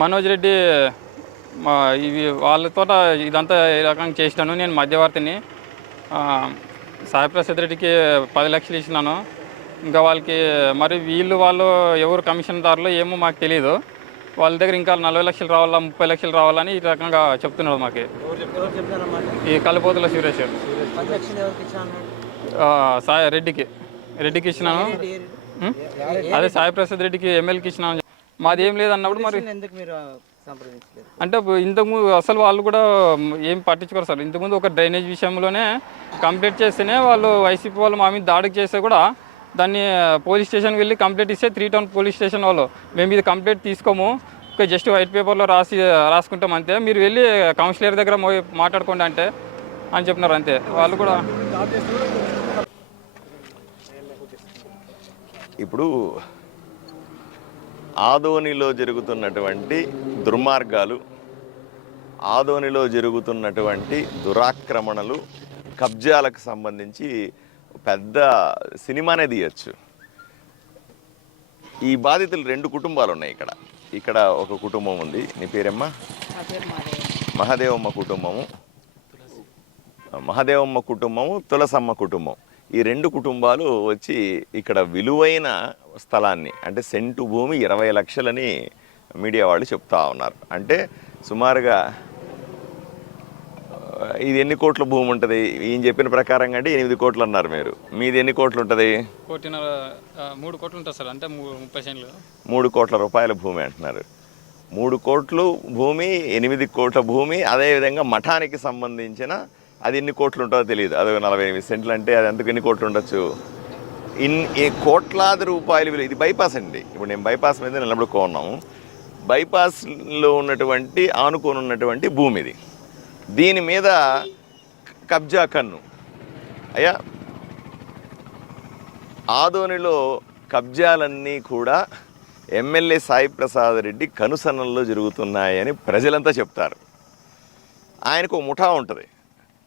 మనోజ్ రెడ్డి మా ఇవి వాళ్ళతో ఇదంతా ఈ రకంగా చేసినాను నేను మధ్యవర్తిని. ఆ, సాయి ప్రసాద్ రెడ్డికి పది లక్షలు ఇచ్చినాను. ఇంకా వాళ్ళకి మరి వీళ్ళు వాళ్ళు ఎవరు కమిషన్దారులు ఏమో మాకు తెలియదు వాళ్ళ దగ్గర ఇంకా నలభై లక్షలు రావాలా ముప్పై లక్షలు రావాలని ఈ రకంగా చెప్తున్నారు మాకు. ఈ కలపోతుల సురేష్ సాయి రెడ్డికి. రెడ్డికి ఇచ్చినాను? అదే సాయి ప్రసాద్ రెడ్డికి ఎమ్మెల్యేకి ఇచ్చినాను. మాది ఏం లేదన్నప్పుడు మరి ఎందుకు మీరు సంప్రదించలేదు? అంటే ఇంతకుముందు అసలు వాళ్ళు కూడా ఏం పట్టించుకోరు సార్. ఇంతకుముందు ఒక డ్రైనేజ్ విషయంలోనే కంప్లీట్ చేస్తేనే వాళ్ళు వైసీపీ వాళ్ళు మా మీద దాడికి చేస్తే కూడా దాన్ని పోలీస్ స్టేషన్కి వెళ్ళి కంప్లైంట్ ఇస్తే త్రీ టౌన్ పోలీస్ స్టేషన్ వాళ్ళు మేము ఇది కంప్లైంట్ తీసుకోము ఒక జస్ట్ వైట్ పేపర్లో రాసి రాసుకుంటాం అంతే. మీరు వెళ్ళి కౌన్సిలర్ దగ్గర మాట్లాడుకోండి అంటే అని చెప్పినారు అంతే. వాళ్ళు కూడా ఇప్పుడు ఆదోనిలో జరుగుతున్నటువంటి దుర్మార్గాలు ఆదోనిలో జరుగుతున్నటువంటి దురాక్రమణలు కబ్జాలకు సంబంధించి పెద్ద సినిమానే తీయచ్చు. ఈ బాధితులు రెండు కుటుంబాలు ఉన్నాయి ఇక్కడ. ఇక్కడ ఒక కుటుంబం ఉంది. నీ పేరమ్మా? మహాదేవమ్మ కుటుంబము. మహాదేవమ్మ కుటుంబము తులసమ్మ కుటుంబం. ఈ రెండు కుటుంబాలు వచ్చి ఇక్కడ విలువైన స్థలాన్ని. అంటే సెంటు భూమి ఇరవై లక్షలని మీడియా వాళ్ళు చెప్తా ఉన్నారు. అంటే సుమారుగా ఇది ఎన్ని కోట్ల భూమి ఉంటుంది? ఈయన చెప్పిన ప్రకారంగా అంటే ఎనిమిది కోట్లు అన్నారు మీరు. మీది ఎన్ని కోట్లు ఉంటుంది? కోటిన్నర మూడు కోట్లు ఉంటుంది సార్. అంటే ముప్పై సెంట్లు. మూడు కోట్ల రూపాయల భూమి అంటున్నారు. మూడు కోట్లు భూమి ఎనిమిది కోట్ల భూమి అదేవిధంగా మఠానికి సంబంధించిన అది ఎన్ని కోట్లు ఉంటుందో తెలియదు. అది నలభై ఎనిమిది సెంట్లు అంటే అది ఎందుకు ఎన్ని కోట్లు ఉండొచ్చు? ఇన్ కోట్లాది రూపాయలు విలువ ఇది బైపాస్ అండి. ఇప్పుడు నేను బైపాస్ మీద నిలబడుకున్నాము బైపాస్లో ఉన్నటువంటి ఆనుకొని ఉన్నటువంటి భూమి ఇది. దీని మీద కబ్జా కన్ను. అయ్యా? ఆదోనిలో కబ్జాలన్నీ కూడా ఎమ్మెల్యే సాయి ప్రసాద్ రెడ్డి కనుసన్నల్లో జరుగుతున్నాయని ప్రజలంతా చెప్తారు. ఆయనకు ఒక ముఠా ఉంటుంది.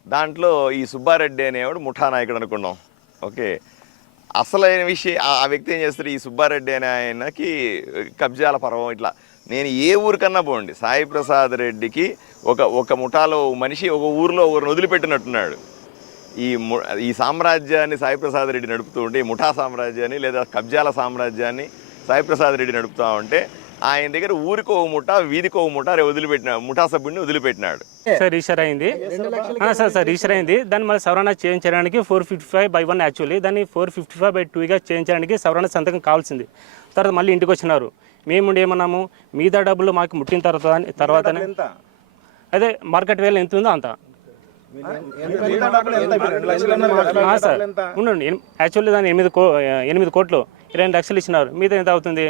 దాంట్లో ఈ సుబ్బారెడ్డి అనేవాడు ముఠా నాయకుడు అనుకున్నాం. ఓకే. అసలైన విషయం ఆ వ్యక్తి ఏం చేస్తారు ఈ సుబ్బారెడ్డి అనే ఆయనకి కబ్జాల పర్వం ఇట్లా. నేను ఏ ఊరికన్నా పోండి. సాయి ప్రసాద్ రెడ్డికి ఒక ఒక ముఠాలో మనిషి ఒక ఊరిలో ఒకరిని వదిలిపెట్టినట్టున్నాడు. ఈ ము- ఈ సామ్రాజ్యాన్ని సాయిప్రసాద్ రెడ్డి నడుపుతూ ఉంటే ఈ ముఠా సామ్రాజ్యాన్ని లేదా కబ్జాల సామ్రాజ్యాన్ని సాయిప్రసాద్ రెడ్డి నడుపుతూ ఉంటే ఆయన దగ్గర ఊరికో ఒక ముఠా వీధికో ఒక ముఠా వదిలిపెట్టిన ముఠా సభ్యుడిని వదిలిపెట్టినాడు. సార్ రిజిస్టర్ అయింది. ఆ, సార్ సార్ రిజిస్టర్ అయింది. దాన్ని మళ్ళీ సవరణ చేయించడానికి four fifty five by one actually. దాన్ని ఫోర్ ఫిఫ్టీ ఫైవ్ బై టూగా చేయించడానికి సవరణ సంతకం కావాల్సింది. తర్వాత మళ్ళీ ఇంటికి వచ్చినారు. మేము ఏమన్నాము? మీద డబ్బులు మాకు ముట్టిన తర్వాత తర్వాతనే. అదే మార్కెట్ వేలు ఎంత ఉందో అంత. సార్. ఉండండి. యాక్చువల్లీ దాని ఎనిమిది కో ఎనిమిది కోట్లు. ఇరవై లక్షలు ఇచ్చినారు. మీద ఎంత అవుతుంది?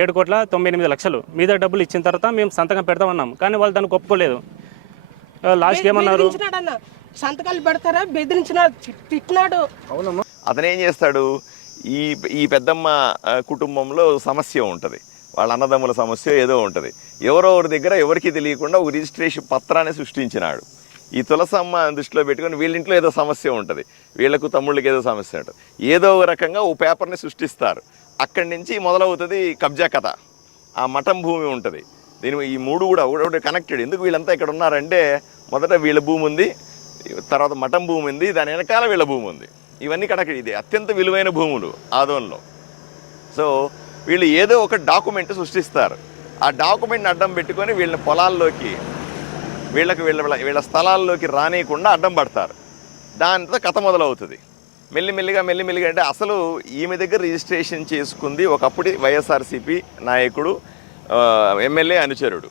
ఏడు కోట్ల తొంభై ఎనిమిది లక్షలు. మీద డబ్బులు ఇచ్చిన తర్వాత మేము సంతకం పెడతామన్నాం. కానీ వాళ్ళు దానికి ఒప్పుకోలేదు. లాస్ట్ ఏమన్నారు? సంతకాలు పెడతారా? బెదిరించిన తిట్టినాడు. అతను ఏం చేస్తాడు? ఈ ఈ పెద్దమ్మ కుటుంబంలో సమస్య ఉంటుంది. వాళ్ళ అన్నదమ్ముల సమస్య ఏదో ఉంటుంది. ఎవరో ఒకరి దగ్గర ఎవరికి తెలియకుండా ఒక రిజిస్ట్రేషన్ పత్రాన్ని సృష్టించినాడు. ఈ తులసమ్మ దృష్టిలో పెట్టుకొని వీళ్ళ ఇంట్లో ఏదో సమస్య ఉంటుంది. వీళ్ళకు తమ్ముళ్ళకి ఏదో సమస్య ఉంటుంది. ఏదో ఒక రకంగా ఓ పేపర్ని సృష్టిస్తారు. అక్కడి నుంచి మొదలవుతుంది కబ్జా కథ. ఆ మఠం భూమి ఉంటుంది. దీని ఈ మూడు కూడా ఒకటి కనెక్టెడ్ ఎందుకు వీళ్ళంతా ఇక్కడ ఉన్నారంటే మొదట వీళ్ళ భూమి ఉంది తర్వాత మఠం భూమి ఉంది దాని వెనకాల వీళ్ళ భూమి ఉంది. ఇవన్నీ కనెక్టెడ్ ఇది అత్యంత విలువైన భూములు ఆదోన్లో. సో వీళ్ళు ఏదో ఒక డాక్యుమెంట్ సృష్టిస్తారు. ఆ డాక్యుమెంట్ని అడ్డం పెట్టుకొని వీళ్ళని పొలాల్లోకి వీళ్ళకి వీళ్ళ వీళ్ళ- వీళ్ళ స్థలాల్లోకి రానియకుండా అడ్డం పడతారు. దాంతో కథ మొదలవుతుంది. మెల్లిమెల్లిగా మెల్లిమెల్లిగా అంటే అసలు ఈమె దగ్గర రిజిస్ట్రేషన్ చేసుకుంది ఒకప్పుడు వైఎస్ఆర్సీపీ నాయకుడు ఎమ్మెల్యే అనుచరుడు.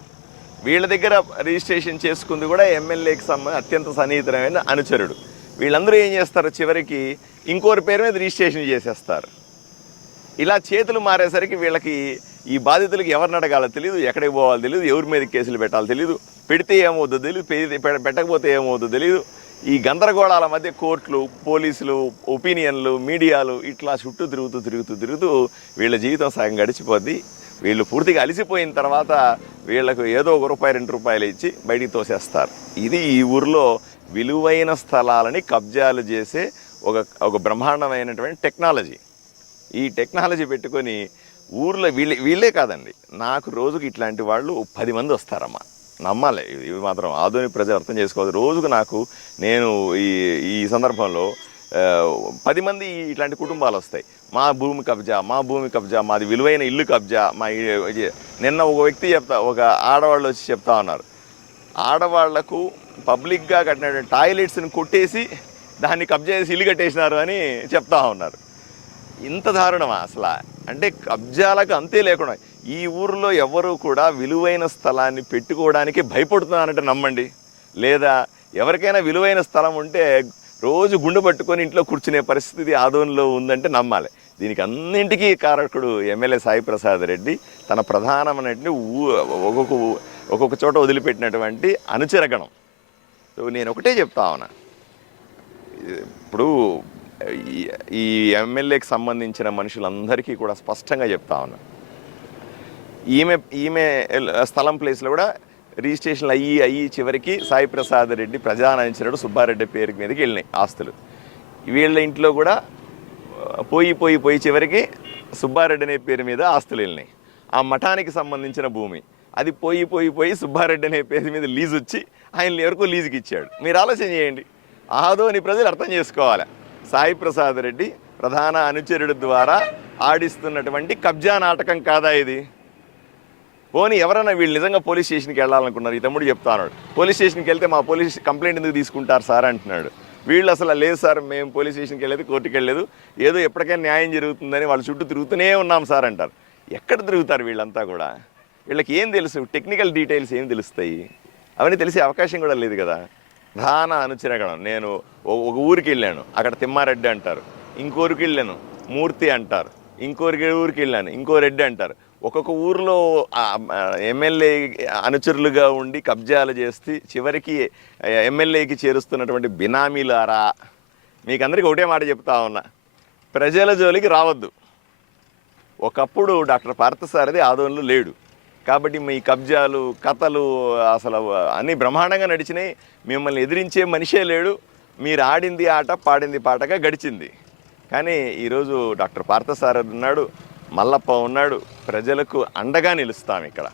వీళ్ళ దగ్గర రిజిస్ట్రేషన్ చేసుకుంది కూడా ఎమ్మెల్యేకి సంబంధించి అత్యంత సన్నిహితమైన అనుచరుడు. వీళ్ళందరూ ఏం చేస్తారు? చివరికి ఇంకోరి పేరు మీద రిజిస్ట్రేషన్ చేసేస్తారు. ఇలా చేతులు మారేసరికి వీళ్ళకి ఈ బాధితులకు ఎవరిని అడగాలో తెలియదు ఎక్కడికి పోవాలో తెలియదు ఎవరి మీద కేసులు పెట్టాలో తెలియదు పెడితే ఏమవుతుందో తెలియదు పె- పెట్టకపోతే ఏమవుతుందో తెలియదు ఈ గందరగోళాల మధ్య కోర్టులు పోలీసులు ఒపీనియన్లు మీడియాలు ఇట్లా చుట్టూ తిరుగుతూ తిరుగుతూ తిరుగుతూ వీళ్ళ జీవితం సగం గడిచిపోద్ది. వీళ్ళు పూర్తిగా అలసిపోయిన తర్వాత వీళ్ళకు ఏదో ఒక రూపాయి రెండు రూపాయలు ఇచ్చి బయటికి తోసేస్తారు. ఇది ఈ ఊరిలో విలువైన స్థలాలని కబ్జాలు చేసే ఒక ఒక బ్రహ్మాండమైనటువంటి టెక్నాలజీ. ఈ టెక్నాలజీ పెట్టుకొని ఊర్లో వీళ్ళే వీళ్ళే కాదండి. నాకు రోజుకి ఇట్లాంటి వాళ్ళు పది మంది వస్తారమ్మా. నమ్మాలి. ఇవి మాత్రం ఆధునిక ప్రజలు అర్థం చేసుకోవాలి. రోజుకు నాకు నేను ఈ ఈ సందర్భంలో పది మంది ఇట్లాంటి కుటుంబాలు వస్తాయి. మా భూమి కబ్జా మా భూమి కబ్జా మాది విలువైన ఇల్లు కబ్జా మా నిన్న ఒక వ్యక్తి చెప్తా ఒక ఆడవాళ్ళు వచ్చి చెప్తా ఉన్నారు. ఆడవాళ్ళకు పబ్లిక్గా కట్టిన టాయిలెట్స్ని కొట్టేసి దాన్ని కబ్జా చేసి ఇల్లు కట్టేసినారు అని చెప్తా ఉన్నారు. ఇంత దారుణమా అసలు? అంటే కబ్జాలకు అంతే లేకుండా ఈ ఊరిలో ఎవరు కూడా విలువైన స్థలాన్ని పెట్టుకోవడానికి భయపడుతున్నారంటే నమ్మండి. లేదా ఎవరికైనా విలువైన స్థలం ఉంటే రోజు గుండు పట్టుకొని ఇంట్లో కూర్చునే పరిస్థితి ఆదోన్లో ఉందంటే నమ్మాలి. దీనికి అన్నింటికీ కారకుడు ఎమ్మెల్యే సాయి ప్రసాద్ రెడ్డి తన ప్రధానమైనటువంటి ఊ ఒక్కొక్క ఒక్కొక్క చోట వదిలిపెట్టినటువంటి అనుచరగణం. సో నేను ఒకటే చెప్తా ఉన్నా. ఇప్పుడు ఈ- ఈ ఎమ్మెల్యేకి సంబంధించిన మనుషులందరికీ కూడా స్పష్టంగా చెప్తా ఉన్నా. ఈమె ఈమె స్థలం ప్లేస్లో కూడా రిజిస్ట్రేషన్లు అయ్యి అయ్యి చివరికి సాయి ప్రసాద్ రెడ్డి ప్రజానంచరుడు సుబ్బారెడ్డి పేరు మీదకి వెళ్ళినాయి ఆస్తులు. వీళ్ళ ఇంట్లో కూడా పోయి పోయి పోయి చివరికి సుబ్బారెడ్డి అనే పేరు మీద ఆస్తులు వెళ్ళినాయి. ఆ మఠానికి సంబంధించిన భూమి. అది పోయి పోయి పోయి సుబ్బారెడ్డి అనే పేరు మీద లీజ్ వచ్చి ఆయన ఎవరికో లీజుకి ఇచ్చాడు మీరు ఆలోచన చేయండి. ఆదోని ప్రజలు అర్థం చేసుకోవాలి? సాయి ప్రసాద్ రెడ్డి ప్రధాన అనుచరుడు ద్వారా ఆడిస్తున్నటువంటి కబ్జా నాటకం కాదా ఇది? పోనీ ఎవరైనా వీళ్ళు నిజంగా పోలీస్ స్టేషన్కి వెళ్ళాలనుకున్నారు? ఈ తమ్ముడు చెప్తాను పోలీస్ స్టేషన్కి వెళ్తే మా పోలీస్ కంప్లైంట్ ఎందుకు తీసుకుంటారు సార్ అంటున్నాడు. వీళ్ళు అసలు లేదు సార్ మేము పోలీస్ స్టేషన్కి వెళ్ళలేదు కోర్టుకి వెళ్ళలేదు. ఏదో ఎప్పటికైనా న్యాయం జరుగుతుందని వాళ్ళ చుట్టూ తిరుగుతూనే ఉన్నాం సార్ అంటారు. ఎక్కడ తిరుగుతారు వీళ్ళంతా కూడా? వీళ్ళకి ఏం తెలుసు? టెక్నికల్ డీటెయిల్స్ ఏం తెలుస్తాయి? అవన్నీ తెలిసే అవకాశం కూడా లేదు కదా. ప్రధాన అనుచరగణం నేను ఒక ఊరికి వెళ్ళాను. అక్కడ తిమ్మారెడ్డి అంటారు. ఇంకోరికి వెళ్ళాను. మూర్తి అంటారు. ఇంకోరికి ఊరికి వెళ్ళాను. ఇంకో రెడ్డి అంటారు. ఒక్కొక్క ఊరిలో ఎమ్మెల్యే అనుచరులుగా ఉండి కబ్జాలు చేస్తే చివరికి ఎమ్మెల్యేకి చేరుస్తున్నటువంటి బినామీలారా మీకు అందరికీ ఒకటే మాట చెప్తా ఉన్నా. ప్రజల జోలికి రావద్దు. ఒకప్పుడు డాక్టర్ పార్థసారథి ఆదోళనలో లేడు. కాబట్టి మీ కబ్జాలు కథలు అసలు అన్నీ బ్రహ్మాండంగా నడిచినాయి. మిమ్మల్ని ఎదిరించే మనిషే లేడు. మీరు ఆడింది ఆట పాడింది పాటగా గడిచింది. కానీ ఈరోజు డాక్టర్ పార్థసారథి ఉన్నాడు మల్లప్ప ఉన్నాడు. ప్రజలకు అండగా నిలుస్తాం ఇక్కడ.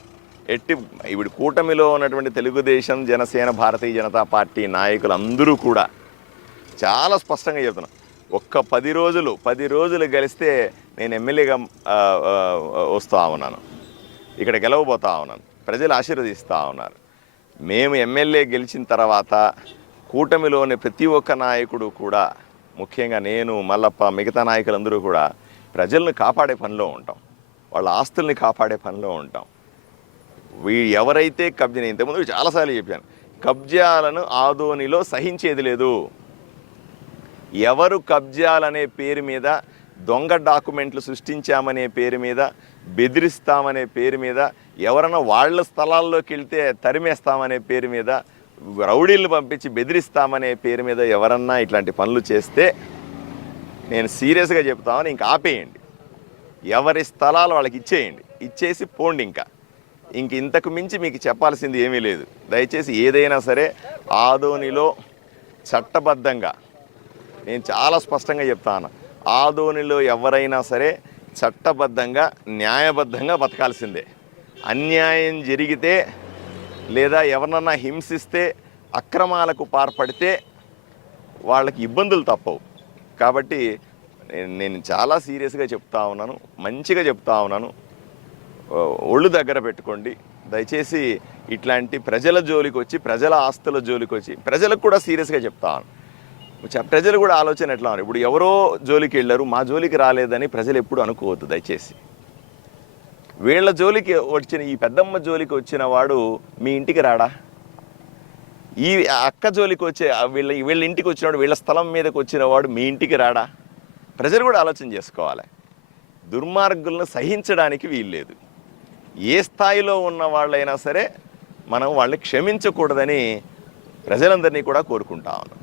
ఎట్టి ఇప్పుడు కూటమిలో ఉన్నటువంటి తెలుగుదేశం జనసేన భారతీయ జనతా పార్టీ నాయకులు అందరూ కూడా చాలా స్పష్టంగా చెప్తున్నా ఒక్క పది రోజులు పది రోజులు గెలిస్తే నేను ఎమ్మెల్యేగా వస్తూ ఉన్నాను. ఇక్కడ గెలవబోతా ఉన్నాను. ప్రజలు ఆశీర్వదిస్తూ ఉన్నారు. మేము ఎమ్మెల్యే గెలిచిన తర్వాత కూటమిలోని ప్రతి ఒక్క నాయకుడు కూడా ముఖ్యంగా నేను మల్లప్ప మిగతా నాయకులందరూ కూడా ప్రజలను కాపాడే పనిలో ఉంటాం. వాళ్ళ ఆస్తుల్ని కాపాడే పనిలో ఉంటాం. వీ ఎవరైతే కబ్జా నేను ఇంతకుముందు చాలాసార్లు చెప్పాను కబ్జాలను ఆదోనిలో సహించేది లేదు. ఎవరు కబ్జాలనే పేరు మీద దొంగ డాక్యుమెంట్లు సృష్టించామనే పేరు మీద బెదిరిస్తామనే పేరు మీద ఎవరైనా వాళ్ళ స్థలాల్లోకి వెళ్తే తరిమేస్తామనే పేరు మీద రౌడీలు పంపించి బెదిరిస్తామనే పేరు మీద ఎవరన్నా ఇట్లాంటి పనులు చేస్తే నేను సీరియస్గా చెప్తామని ఇంకా ఆపేయండి. ఎవరి స్థలాలు వాళ్ళకి ఇచ్చేయండి. ఇచ్చేసి పోండి ఇంకా. ఇంక ఇంతకు మించి మీకు చెప్పాల్సింది ఏమీ లేదు. దయచేసి ఏదైనా సరే ఆదోనిలో చట్టబద్ధంగా నేను చాలా స్పష్టంగా చెప్తాను. ఆదోనిలో ఎవరైనా సరే చట్టబద్ధంగా న్యాయబద్ధంగా బతకాల్సిందే. అన్యాయం జరిగితే లేదా ఎవరినన్నా హింసిస్తే అక్రమాలకు పాల్పడితే వాళ్ళకి ఇబ్బందులు తప్పవు. కాబట్టి నేను- చాలా సీరియస్గా చెప్తా ఉన్నాను మంచిగా చెప్తా ఉన్నాను. ఒళ్ళు దగ్గర పెట్టుకోండి. దయచేసి ఇట్లాంటి ప్రజల జోలికి వచ్చి ప్రజల ఆస్తుల జోలికి వచ్చి ప్రజలకు కూడా సీరియస్గా చెప్తా ఉన్నాను. ప్రజలు కూడా ఆలోచన ఎట్లా ఉన్నారు? ఇప్పుడు ఎవరో జోలికి వెళ్ళారు మా జోలికి రాలేదని ప్రజలు ఎప్పుడు అనుకోవద్దు దయచేసి. వీళ్ళ జోలికి వచ్చిన ఈ పెద్దమ్మ జోలికి వచ్చిన వాడు మీ ఇంటికి రాడా? ఈ అక్క జోలికి వచ్చే వీళ్ళ వీళ్ళ ఇంటికి వచ్చినవాడు వీళ్ళ స్థలం మీదకి వచ్చిన వాడు మీ ఇంటికి రాడా? ప్రజలు కూడా ఆలోచన చేసుకోవాలి. దుర్మార్గులను సహించడానికి వీల్లేదు. ఏ స్థాయిలో ఉన్న వాళ్ళైనా సరే మనం వాళ్ళని క్షమించకూడదని ప్రజలందరినీ కూడా కోరుకుంటా ఉన్నాం.